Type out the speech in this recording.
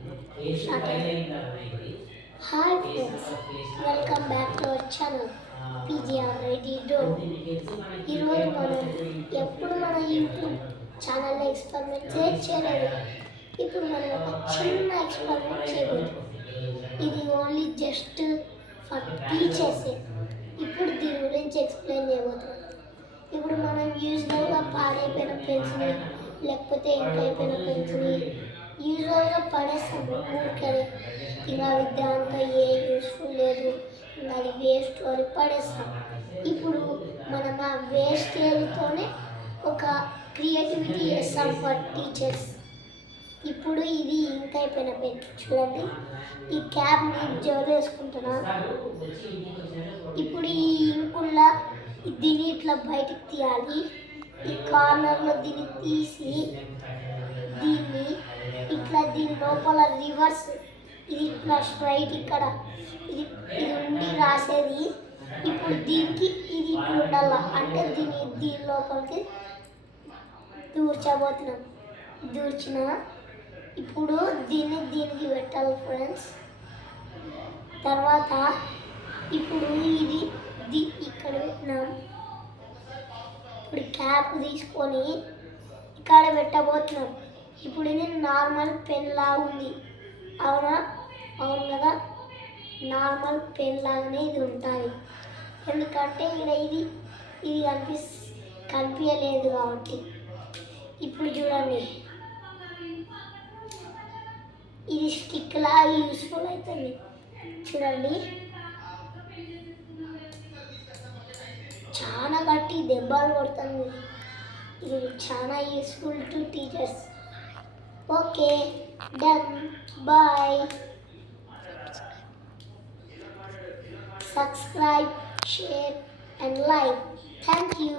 Hi friends, welcome back to our channel PGR Ready Dome. ఈరోజు మనం ఎప్పుడు మన యూట్యూబ్ ఛానల్లో ఎక్స్పెరిమెంట్ చేయలేదు. ఇప్పుడు మనం ఒక చిన్న ఎక్స్పెరిమెంట్ చేయబోతున్నాం. ఇది ఓన్లీ జస్ట్ ఫర్ టీచర్సే. ఇప్పుడు దీని గురించి ఎక్స్ప్లెయిన్ చేయబోతున్నాం. ఇప్పుడు మనం యూజువల్గా పాడైపోయిన పెన్సిల్ని లేకపోతే ఇంకా అయిపోయిన పెన్సిల్ని యూజువల్గా పడేస్తాము ఊరికనే. ఇంకా దాంతో ఏ యూస్ఫుల్ లేదు, ఇంకా అది వేస్ట్ అని పడేస్తాం. ఇప్పుడు మనం ఆ వేస్టేజ్తోనే ఒక క్రియేటివిటీ చేస్తాం ఫర్ టీచర్స్. ఇప్పుడు ఇది ఇంక్ అయిపోయిన పెన్ చూడండి, ఈ క్యాప్ని జోలు వేసుకుంటున్నా. ఇప్పుడు ఈ ఇంకుల్లా దీన్ని ఇట్లా బయటికి తీయాలి. ఈ కార్నర్లో దీన్ని తీసి దీన్ని ఇట్లా దీని లోపల రివర్స్, ఇది ఇట్లా స్ట్రైట్ ఇక్కడ ఇది ఇది ఉండి రాసేది. ఇప్పుడు దీనికి ఇది ఇట్లా ఉండాల, అంటే దీని లోపలికి దూర్చబోతున్నాం. దూర్చిన ఇప్పుడు దీనికి పెట్టాలి ఫ్రెండ్స్. తర్వాత ఇప్పుడు ఇది ఇక్కడ పెట్టినాం. ఇప్పుడు క్యాప్ తీసుకొని ఇక్కడ పెట్టబోతున్నాం. ఇప్పుడు ఇది నార్మల్ పెన్ లాగా ఉంది, అవును కదా. నార్మల్ పెన్ లాగానే ఇది ఉంటుంది, ఎందుకంటే ఇక్కడ ఇది కనిపించలేదు కాబట్టి. ఇప్పుడు చూడండి, ఇది స్టిక్ లాగా యూస్ఫుల్ అవుతుంది. చూడండి, చాలా గట్టి దెబ్బలు కొడుతుంది. ఇది చాలా useful to teachers. Okay, done, bye. Subscribe, share and like. Thank you.